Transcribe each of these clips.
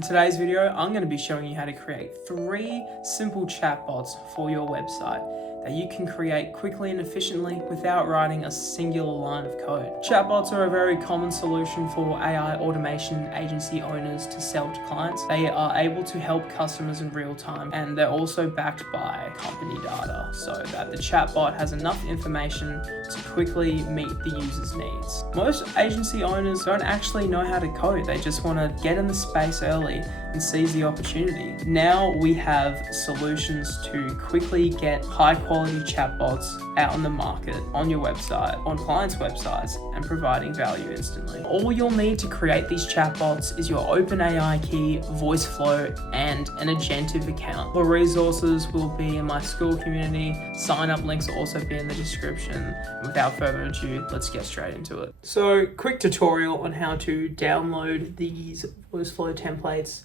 In today's video, I'm going to be showing you how to create 3 simple chatbots for your website that you can create quickly and efficiently without writing a singular line of code. Chatbots are a very common solution for AI automation agency owners to sell to clients. They are able to help customers in real time, and they're also backed by company data so that the chatbot has enough information to quickly meet the user's needs. Most agency owners don't actually know how to code. They just want to get in the space early and seize the opportunity. Now we have solutions to quickly get high quality chatbots out on the market, on your website, on clients' websites, and providing value instantly. All you'll need to create these chatbots is your OpenAI key, voice flow, and an Agentive account. The resources will be in my school community. Sign up links will also be in the description. And without further ado, let's get straight into it. So, quick tutorial on how to download these voice flow templates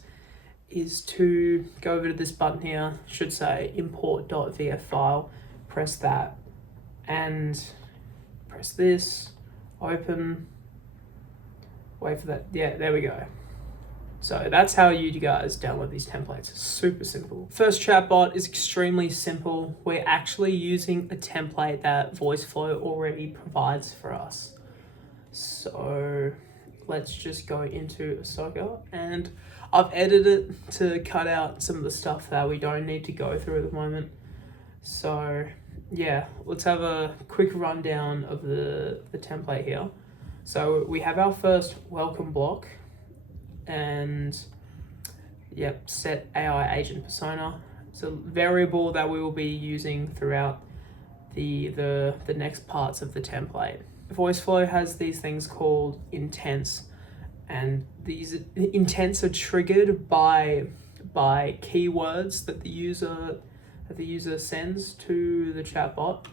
is to go over to this button here. It should say import.vf file. Press that and press this, open, wait for that. Yeah, there we go. So that's how you guys download these templates. It's super simple. First chatbot is extremely simple. We're actually using a template that VoiceFlow already provides for us. So let's just go into Ahsoka, and I've edited it to cut out some of the stuff that we don't need to go through at the moment. So yeah, let's have a quick rundown of the template here. So we have our first welcome block, and yep, set AI agent persona. It's a variable that we will be using throughout the next parts of the template. VoiceFlow has these things called intents, and these intents are triggered by keywords that the user sends to the chatbot.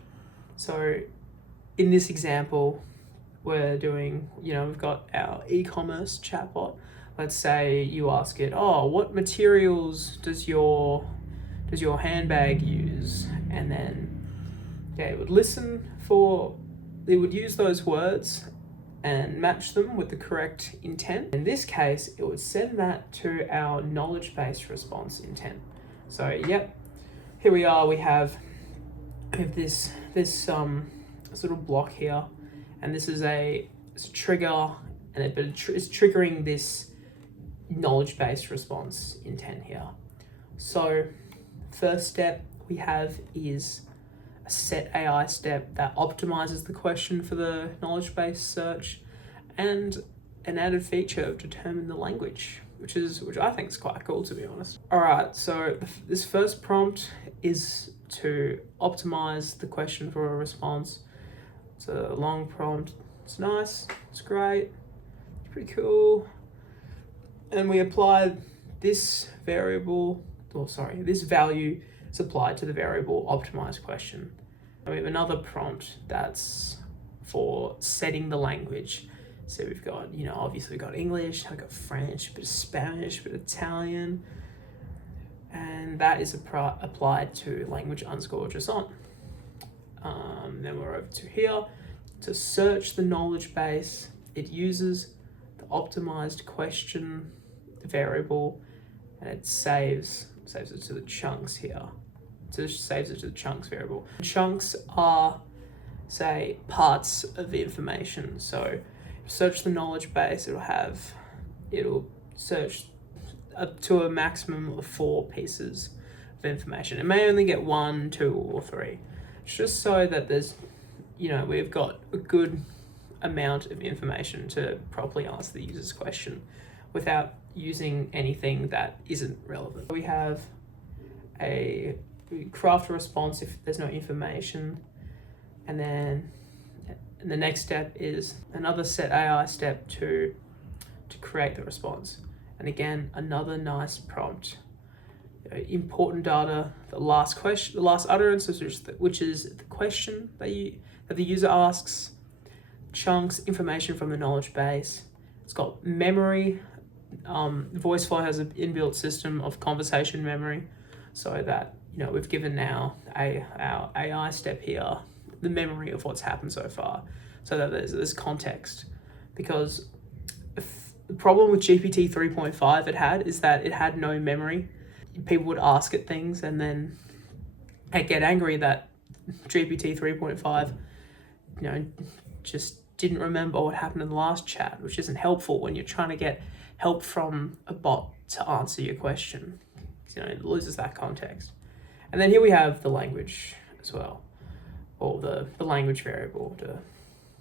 So in this example, we're doing, we've got our e-commerce chatbot. Let's say you ask it, what materials does your handbag use? And then it would it would use those words and match them with the correct intent. In this case, it would send that to our knowledge-based response intent. So yep, here we are. We have this little block here, and this is it's a trigger, and it's triggering this knowledge-based response intent here. So first step we have is a set AI step that optimizes the question for the knowledge-based search, and an added feature of determine the language, which I think is quite cool, to be honest. All right, so this first prompt is to optimize the question for a response. It's a long prompt. It's nice. It's great. It's pretty cool. And we apply this value is applied to the variable optimized question. And we have another prompt that's for setting the language. So we've got, obviously we've got English, I've got French, a bit of Spanish, a bit of Italian, and that is applied to language _JSON. Then we're over to here to search the knowledge base. It uses the optimized question variable, and it saves it to the chunks here. So it saves it to the chunks variable. Chunks are, say, parts of the information. So search the knowledge base, it'll search up to a maximum of 4 pieces of information. It may only get 1, 2, or 3. It's just so that there's, we've got a good amount of information to properly answer the user's question without using anything that isn't relevant. We craft a response if there's no information, and then the next step is another set AI step to create the response. And again, another nice prompt. Important data, the last utterance, which is the question that the user asks. Chunks, information from the knowledge base. It's got memory. VoiceFlow has an inbuilt system of conversation memory, so that we've given now our AI step here the memory of what's happened so far, so that there's context. Because The problem with GPT 3.5 it had is that it had no memory. People would ask it things and then I'd get angry that GPT 3.5, just didn't remember what happened in the last chat, which isn't helpful when you're trying to get help from a bot to answer your question. It loses that context. And then here we have the language as well, or the language variable to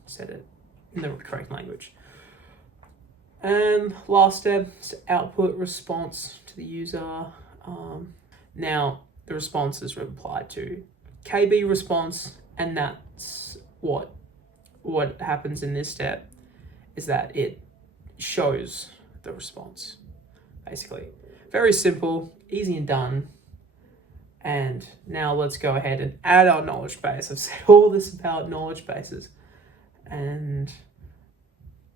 set it in the correct language. And last step is to output response to the user. Now the response is replied to KB response, and that's what happens in this step is that it shows the response. Basically, very simple, easy and done. And now let's go ahead and add our knowledge base. I've said all this about knowledge bases, and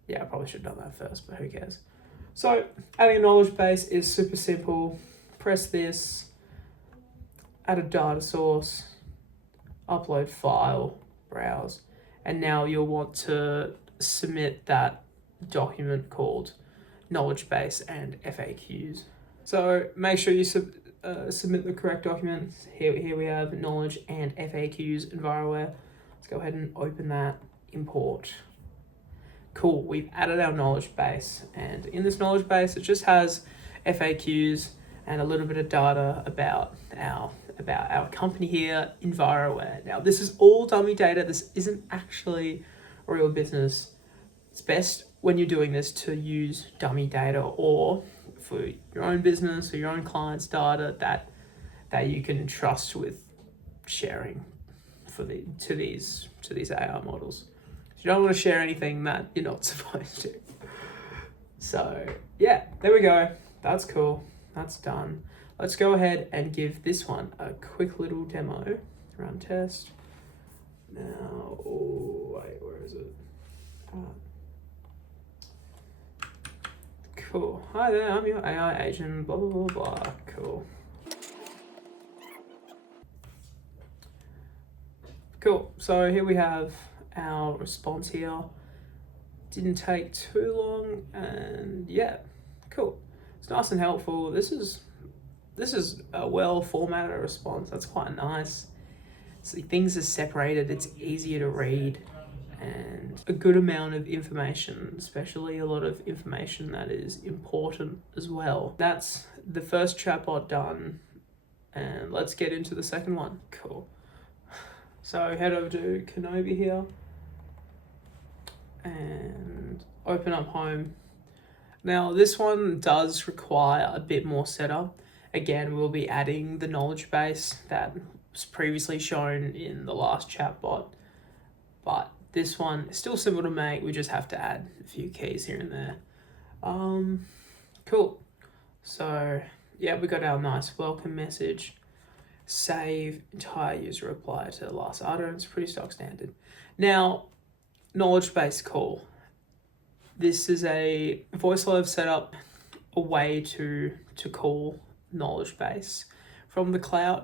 yeah, I probably should have done that first, but who cares? So adding a knowledge base is super simple. Press this, add a data source, upload file, browse, and now you'll want to submit that document called knowledge base and FAQs. So make sure you submit the correct documents. Here we have knowledge and FAQs enviroware. Let's go ahead and open that, import. Cool, we've added our knowledge base, and in this knowledge base it just has FAQs and a little bit of data about our company here, enviroware. Now this is all dummy data. This isn't actually a real business. It's best when you're doing this to use dummy data or for your own business or your own clients' data that you can trust with sharing to these AI models. You don't want to share anything that you're not supposed to. So yeah, there we go. That's cool. That's done. Let's go ahead and give this one a quick little demo. Run test. Now, where is it? Cool. Hi there, I'm your AI agent, blah, blah, blah, blah. Cool. Cool. So here we have our response here. Didn't take too long, and yeah, cool. It's nice and helpful. This is a well formatted response. That's quite nice. So things are separated. It's easier to read, and a good amount of information, especially a lot of information that is important as well. That's the first chatbot done, and let's get into the second one. Cool. So head over to Kenobi here and open up Home. Now this one does require a bit more setup. Again, we'll be adding the knowledge base that was previously shown in the last chatbot, but this one is still simple to make. We just have to add a few keys here and there. Cool. So yeah, we got our nice welcome message. Save entire user reply to the last utterance. Pretty stock standard. Now, knowledge base call. This is a VoiceLove setup, a way to call knowledge base from the cloud.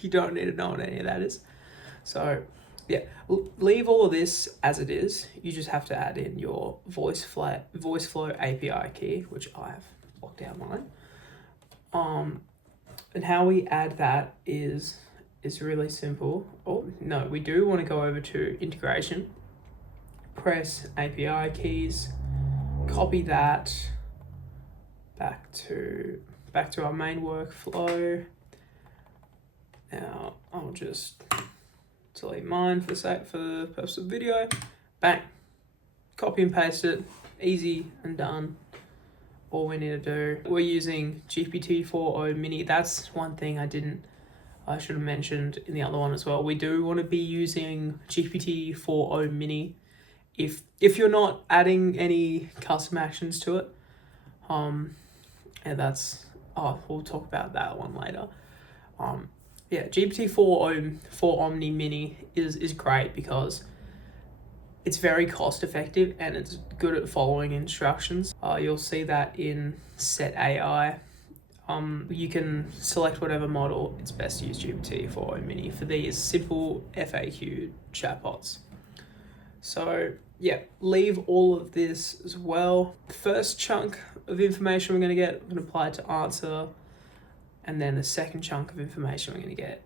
You don't need to know what any of that is. So yeah, leave all of this as it is. You just have to add in your VoiceFlow API key, which I've blocked out mine. And how we add that is really simple. Oh no, we do want to go over to integration. Press API keys, copy that back to our main workflow. Now I'll just delete mine for the purpose of video. Bang, copy and paste it, easy and done. All we need to do, we're using GPT-4o mini. That's one thing I should have mentioned in the other one as well. We do want to be using GPT-4o mini if you're not adding any custom actions to it. And that's, we'll talk about that one later. Yeah, GPT-4o Omni Mini is great because it's very cost effective and it's good at following instructions. You'll see that in Set AI. You can select whatever model. It's best to use GPT-4o Mini for these simple FAQ chatbots. So yeah, leave all of this as well. The first chunk of information we're going to get, we're going to apply it to answer, and then the second chunk of information we're going to get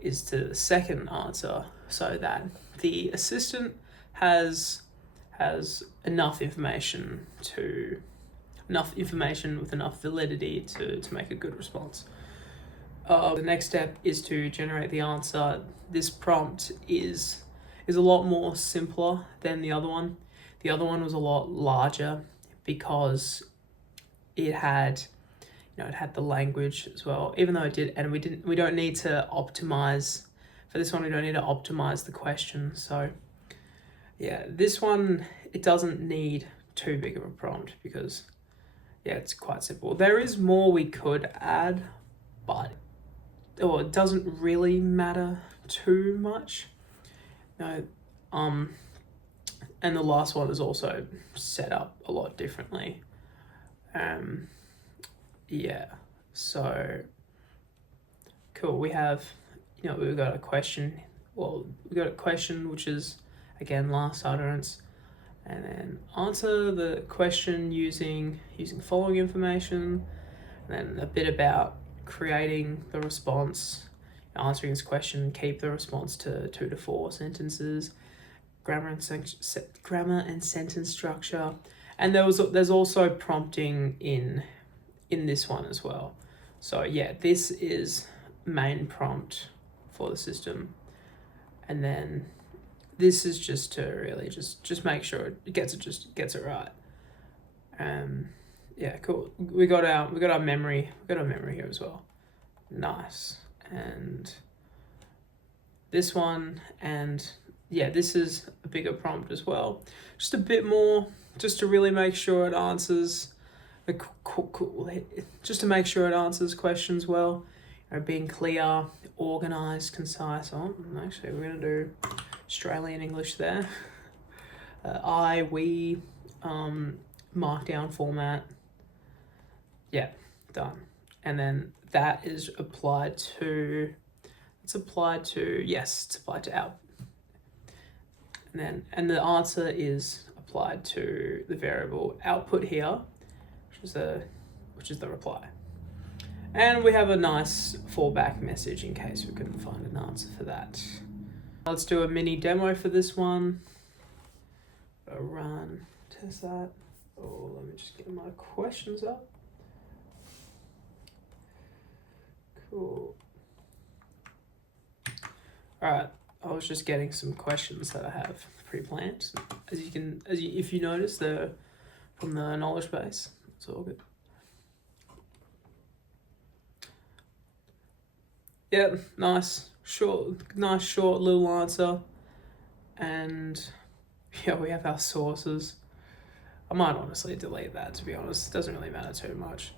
is to the second answer, so that the assistant has enough information with enough validity to make a good response. The next step is to generate the answer. This prompt is a lot more simpler than the other one. The other one was a lot larger because it had the language as well, even though it did, and we don't need to optimize for this one. We don't need to optimize the question. So yeah, this one, it doesn't need too big of a prompt because yeah, it's quite simple. There is more we could add, but it doesn't really matter too much. No, and the last one is also set up a lot differently. Yeah, so cool. We've got a question. Well, we got a question which is again last utterance, and then answer the question using following information, and then a bit about creating the response, answering this question, keep the response to 2 to 4 sentences, grammar and sentence structure, and there's also prompting in this one as well. So yeah, this is main prompt for the system, and then this is just to really just make sure it gets it right. Yeah, cool. We got our memory here as well. Nice. And this one, and yeah, this is a bigger prompt as well. Just a bit more, just to really make sure it answers just to make sure it answers questions well. Being clear, organized, concise. Oh, actually, we're gonna do Australian English there. We, markdown format. Yeah, done. And then that is applied to, it's applied to out. And the answer is applied to the variable output here, which is the reply. And we have a nice fallback message in case we couldn't find an answer for that. Let's do a mini demo for this one. Run, test that. Oh, let me just get my questions up. Cool. All right, I was just getting some questions that I have pre-planned. If you notice, they're from the knowledge base. It's all good. Yeah, nice short little answer. And yeah, we have our sources. I might honestly delete that, to be honest. It doesn't really matter too much.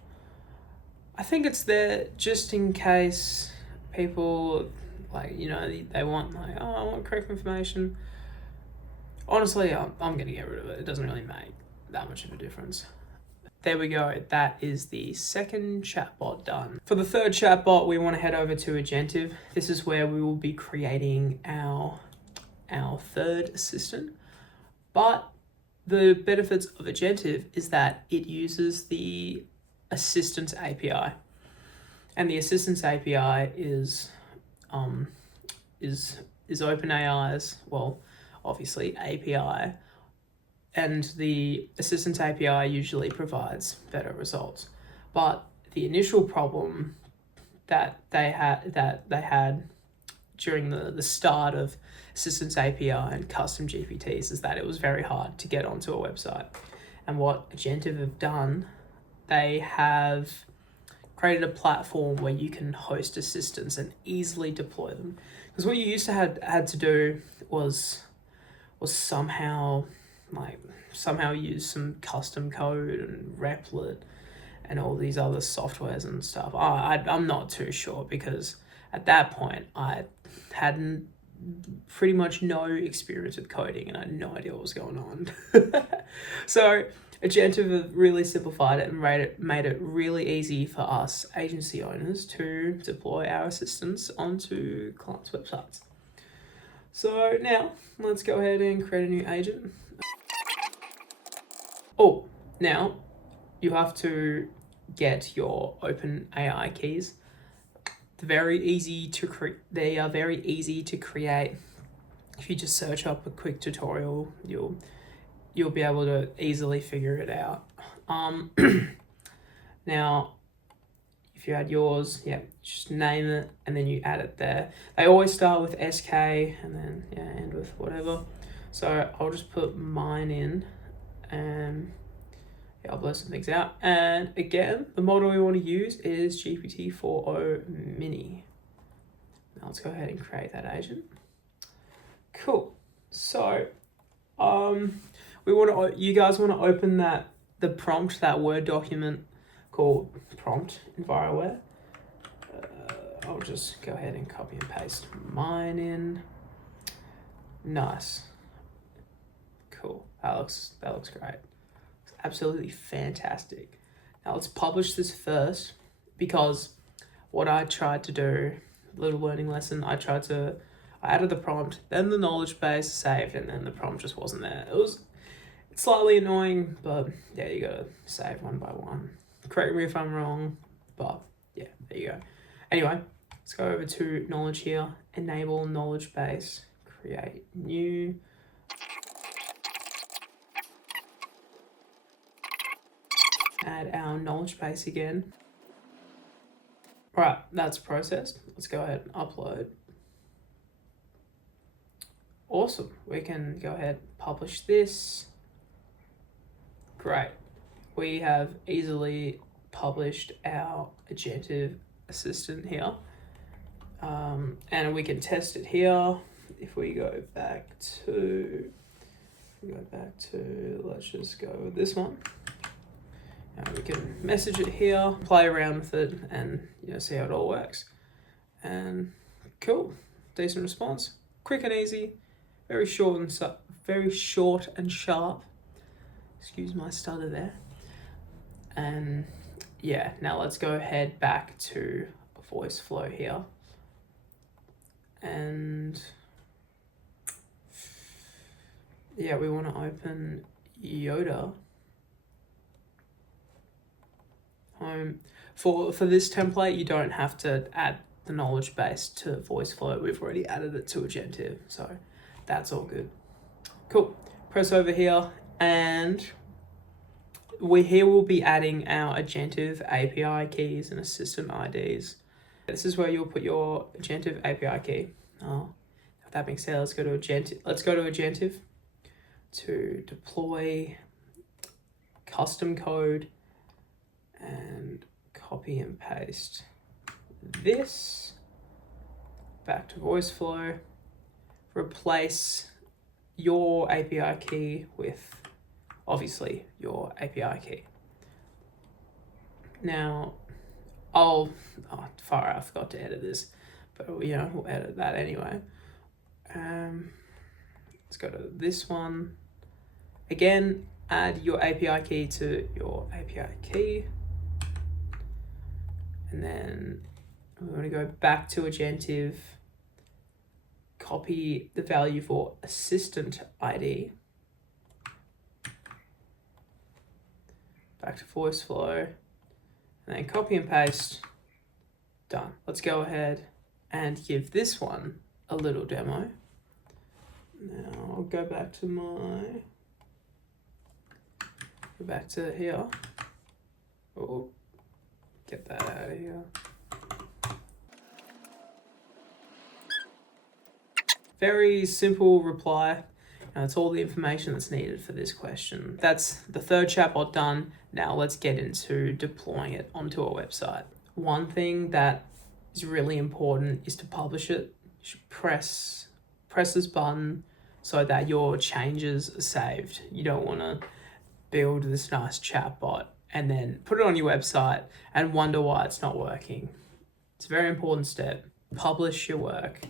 I think it's there just in case people they want I want correct information. Honestly, I'm gonna get rid of it. It doesn't really make that much of a difference. There we go. That is the second chatbot done. For the third chatbot, we want to head over to Agentive. This is where we will be creating our third assistant. But the benefits of Agentive is that it uses the Assistants API, and the Assistants API is OpenAI's, well, obviously API. And the Assistants API usually provides better results. But the initial problem that they had during the start of Assistants API and custom GPTs is that it was very hard to get onto a website. And what Agentive have done, they have created a platform where you can host assistants and easily deploy them. Because what you used to had to do was somehow use some custom code and Replit and all these other softwares and stuff. I'm not too sure, because at that point I hadn't pretty much no experience with coding and I had no idea what was going on. So Agentive have really simplified it and made it really easy for us agency owners to deploy our assistants onto clients' websites. So now let's go ahead and create a new agent. Oh, now you have to get your OpenAI keys. They're very easy to create. They are very easy to create. If you just search up a quick tutorial, you'll be able to easily figure it out. Now, if you add yours, yeah, just name it and then you add it there. They always start with SK and then end with whatever. So I'll just put mine in and I'll blur some things out. And again, the model we want to use is GPT-4o Mini. Now let's go ahead and create that agent. Cool. So, you guys want to open the prompt, that Word document called prompt enviroware. I'll just go ahead and copy and paste mine in. Nice. Cool. That looks great. It's absolutely fantastic. Now let's publish this first, because what I tried to do, little learning lesson, I added the prompt, then the knowledge base saved, and then the prompt just wasn't there. It's slightly annoying, but yeah, you gotta save one by one. Correct me if I'm wrong, but yeah, there you go. Anyway, let's go over to knowledge here, enable knowledge base, create new. Add our knowledge base again. Right, that's processed. Let's go ahead and upload. Awesome, we can go ahead and publish this. Great, we have easily published our agentive assistant here. And we can test it here. If we go back to, let's just go with this one. We can message it here, play around with it, and see how it all works. And cool, decent response, quick and easy, very short and sharp. Excuse my stutter there. And yeah, now let's go ahead back to voice flow here. And yeah, we want to open Yoda. For this template, you don't have to add the knowledge base to voice flow. We've already added it to agentive, so that's all good. Cool. Press over here, and we'll be adding our agentive API keys and assistant IDs. This is where you'll put your agentive API key. With that being said, let's go to agentive to deploy custom code and copy and paste this back to voice flow. Replace your API key with obviously your API key. Now I forgot to edit this, but we'll edit that anyway. Let's go to this one again. Add your API key to your API key, and then we want to go back to agentive, copy the value for assistant ID, back to voice flow, and then copy and paste. Done. Let's go ahead and give this one a little demo. Now I'll go back to here. Oh, get that out of here. Very simple reply. It's all the information that's needed for this question. That's the third chatbot done. Now let's get into deploying it onto a website. One thing that is really important is to publish it. You should press this button so that your changes are saved. You don't want to build this nice chatbot and then put it on your website and wonder why it's not working. It's a very important step. Publish your work,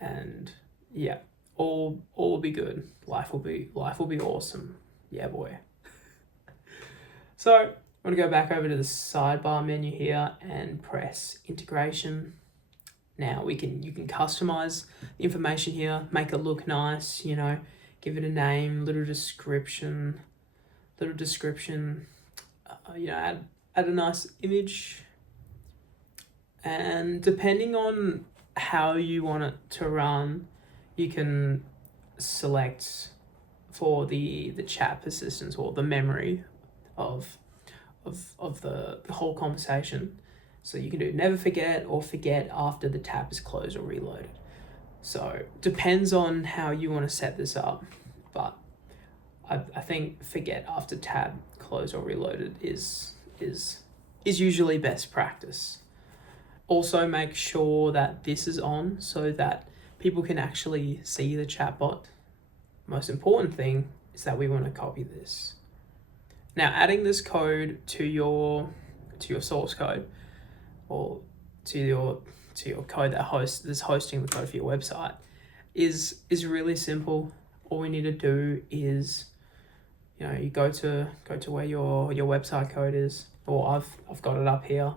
and yeah, all will be good. Life will be awesome. Yeah, boy. So I'm going to go back over to the sidebar menu here and press integration. Now you can customize the information here, make it look nice, you know, give it a name, little description, you know, add a nice image. And depending on how you want it to run, you can select for the chat persistence or the memory of the whole conversation. So you can do never forget or forget after the tab is closed or reloaded. So depends on how you want to set this up, but I think forget after tab closed or reloaded is usually best practice. Also make sure that this is on so that people can actually see the chatbot. Most important thing is that we want to copy this. Now adding this code to your source code, or to your code that's hosting the code for your website, is really simple. All we need to do is, you know, you go to where your website code is, or I've got it up here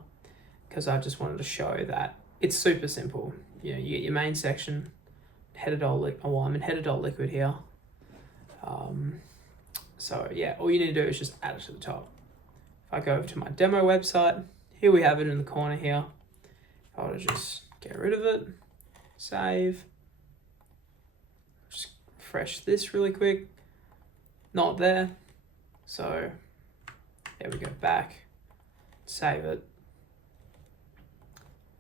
because I just wanted to show that it's super simple. You know, you get your main section, I'm in header.liquid here. So yeah, all you need to do is just add it to the top. If I go over to my demo website, here we have it in the corner here. If I were to just get rid of it, save, just refresh this really quick, not there. So there we go, back, save it.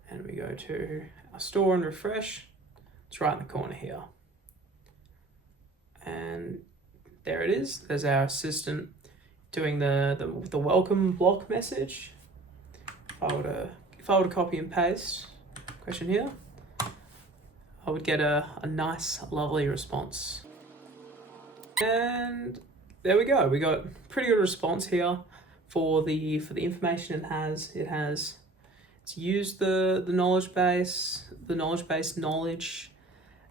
And we go to our store and refresh. It's right in the corner here. And there it is. There's our assistant doing the welcome block message. If I were to copy and paste question here, I would get a nice, lovely response. And there we go. We got pretty good response here for the information it has. It's used the knowledge base knowledge,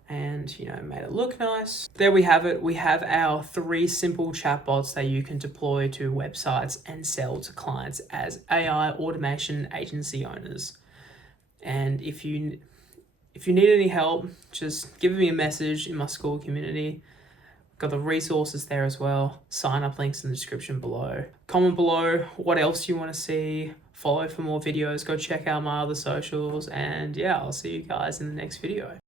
and, you know, made it look nice. There we have it. We have our 3 simple chatbots that you can deploy to websites and sell to clients as AI automation agency owners. And if you need any help, just give me a message in my school community. Got the resources there as well. Sign up links in the description below. Comment below what else you want to see. Follow for more videos. Go check out my other socials. And yeah, I'll see you guys in the next video.